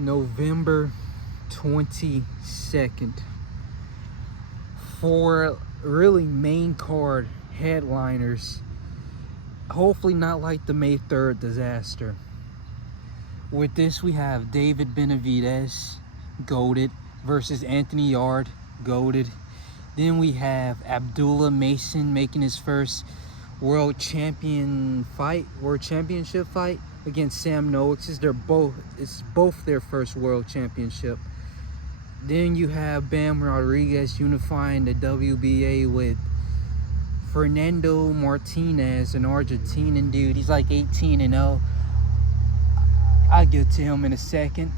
November 22nd. For really main card headliners. Hopefully not like the May 3rd disaster. With this, we have David Benevidez, goated, versus Anthony Yarde, goated. Then we have Abdullah Mason making his first world championship fight against Sam Noakes. It's both their first world championship. Then you have Bam Rodriguez unifying the WBA with Fernando Martinez, an Argentinian dude. He's like 18-0. I'll get to him in a second.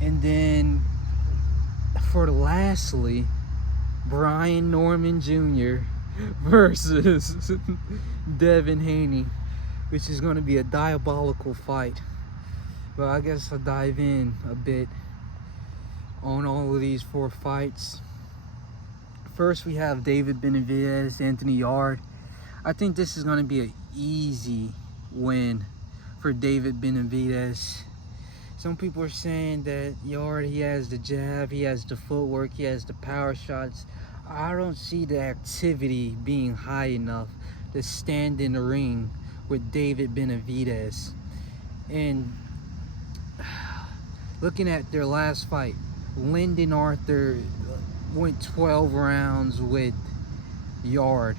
And then for lastly, Brian Norman Jr. versus Devin Haney, which is going to be a diabolical fight. But I guess I'll dive in a bit on all of these 4 fights. First, we have David Benevidez, Anthony Yarde. I think this is going to be an easy win for David Benevidez. Some people are saying that Yarde, he has the jab, he has the footwork, he has the power shots. I don't see the activity being high enough to stand in the ring with David Benevidez. And looking at their last fight, Lyndon Arthur went 12 rounds with Yarde,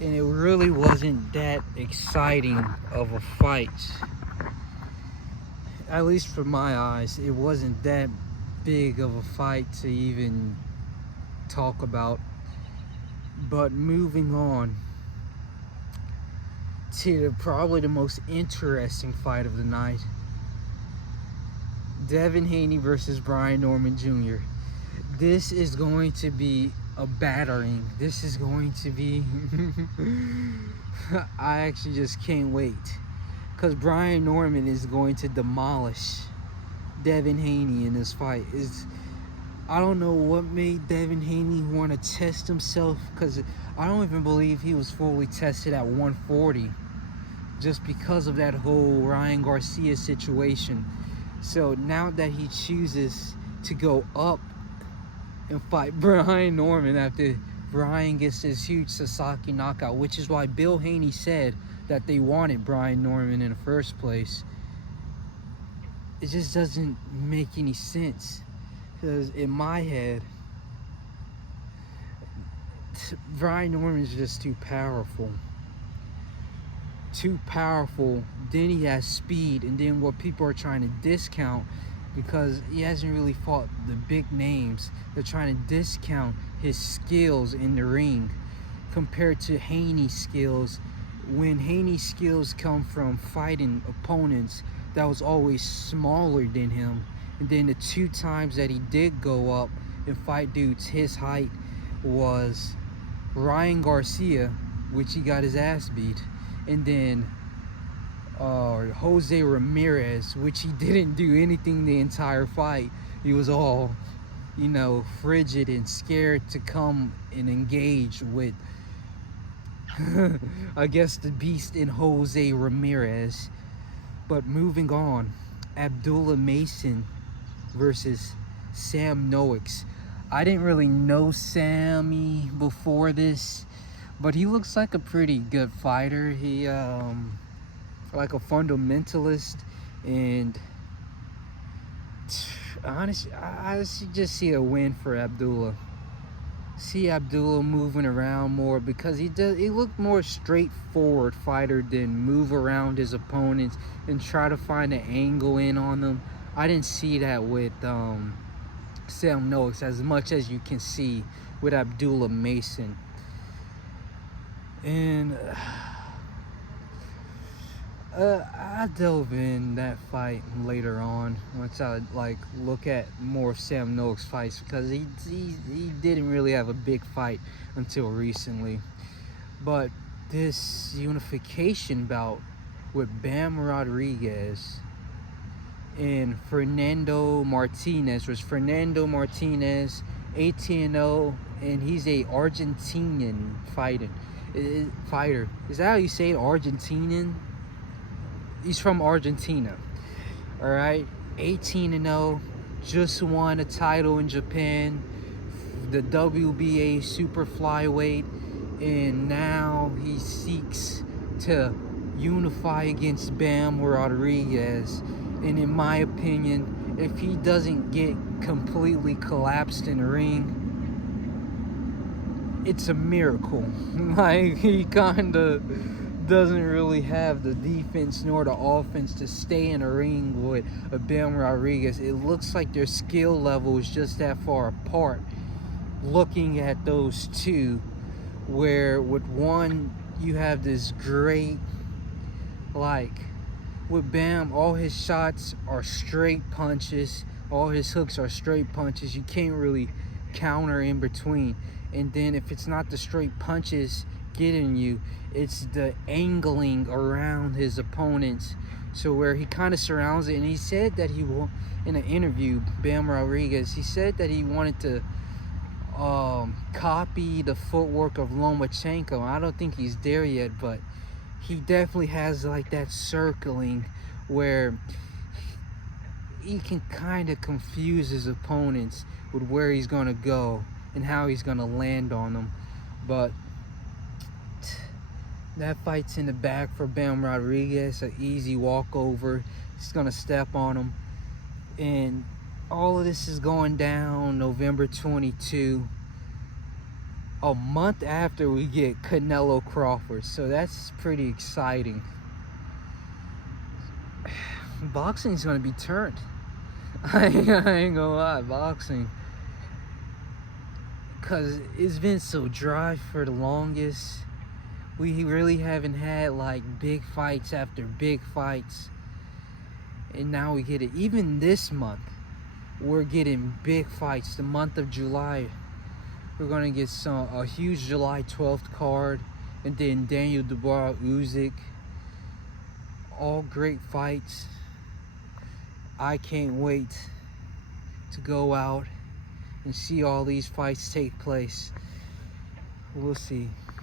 and it really wasn't that exciting of a fight. At least from my eyes, it wasn't that big of a fight to even talk about. But moving on to probably the most interesting fight of the night, Devin Haney versus Brian Norman Jr. This is going to be a battering. This is going to be I actually just can't wait, because Brian Norman is going to demolish Devin Haney in this fight. I don't know what made Devin Haney want to test himself, because I don't even believe he was fully tested at 140, just because of that whole Ryan Garcia situation. So now that he chooses to go up and fight Brian Norman after Brian gets this huge Sasaki knockout, which is why Bill Haney said that they wanted Brian Norman in the first place, it just doesn't make any sense. Because in my head, Brian Norman is just too powerful. Then he has speed, and then what people are trying to discount, because he hasn't really fought the big names, they're trying to discount his skills in the ring compared to Haney's skills. When Haney's skills come from fighting opponents that was always smaller than him, and then the 2 times that he did go up and fight dudes his height was Ryan Garcia, which he got his ass beat, and then Jose Ramirez, which he didn't do anything the entire fight. He was all, frigid and scared to come and engage with I guess the beast in Jose Ramirez. But moving on, Abdullah Mason versus Sam Noakes. I didn't really know Sammy before this, but he looks like a pretty good fighter. He like a fundamentalist, and honestly, I just see a win for Abdullah. See Abdullah moving around more, because he looked more straightforward fighter than move around his opponents and try to find an angle in on them. I didn't see that with Sam Noakes as much as you can see with Abdullah Mason. And I'll delve in that fight later on once I look at more of Sam Noakes fights, because he didn't really have a big fight until recently. But this unification bout with Bam Rodriguez and Fernando Martinez was Fernando Martinez, 18-0, and he's a Argentinian fighter. Is that how you say it? Argentinian? He's from Argentina. Alright? 18-0, just won a title in Japan, the WBA super flyweight, and now he seeks to unify against Bam Rodriguez. And in my opinion, if he doesn't get completely collapsed in the ring, it's a miracle. Like, he kind of doesn't really have the defense nor the offense to stay in a ring with a Bam Rodriguez. It looks like their skill level is just that far apart. Looking at those two, where with one you have this great, like, with Bam, all his shots are straight punches, all his hooks are straight punches. You can't really counter in between. And then if it's not the straight punches getting you, it's the angling around his opponents, so where he kind of surrounds it. And he said that he will, in an interview, Bam Rodriguez, he said that he wanted to copy the footwork of Lomachenko. I don't think he's there yet, but he definitely has like that circling where he can kind of confuse his opponents with where he's going to go and how he's going to land on them. But that fight's in the bag for Bam Rodriguez, an easy walkover. He's going to step on him. And all of this is going down November 22, a month after we get Canelo Crawford. So that's pretty exciting. Boxing's going to be turned. I ain't gonna lie, boxing. Because it's been so dry for the longest. We really haven't had like big fights after big fights. And now we get it. Even this month, we're getting big fights. The month of July, we're going to get a huge July 12th card. And then Daniel Dubois, Usyk. All great fights. I can't wait to go out and see all these fights take place. We'll see.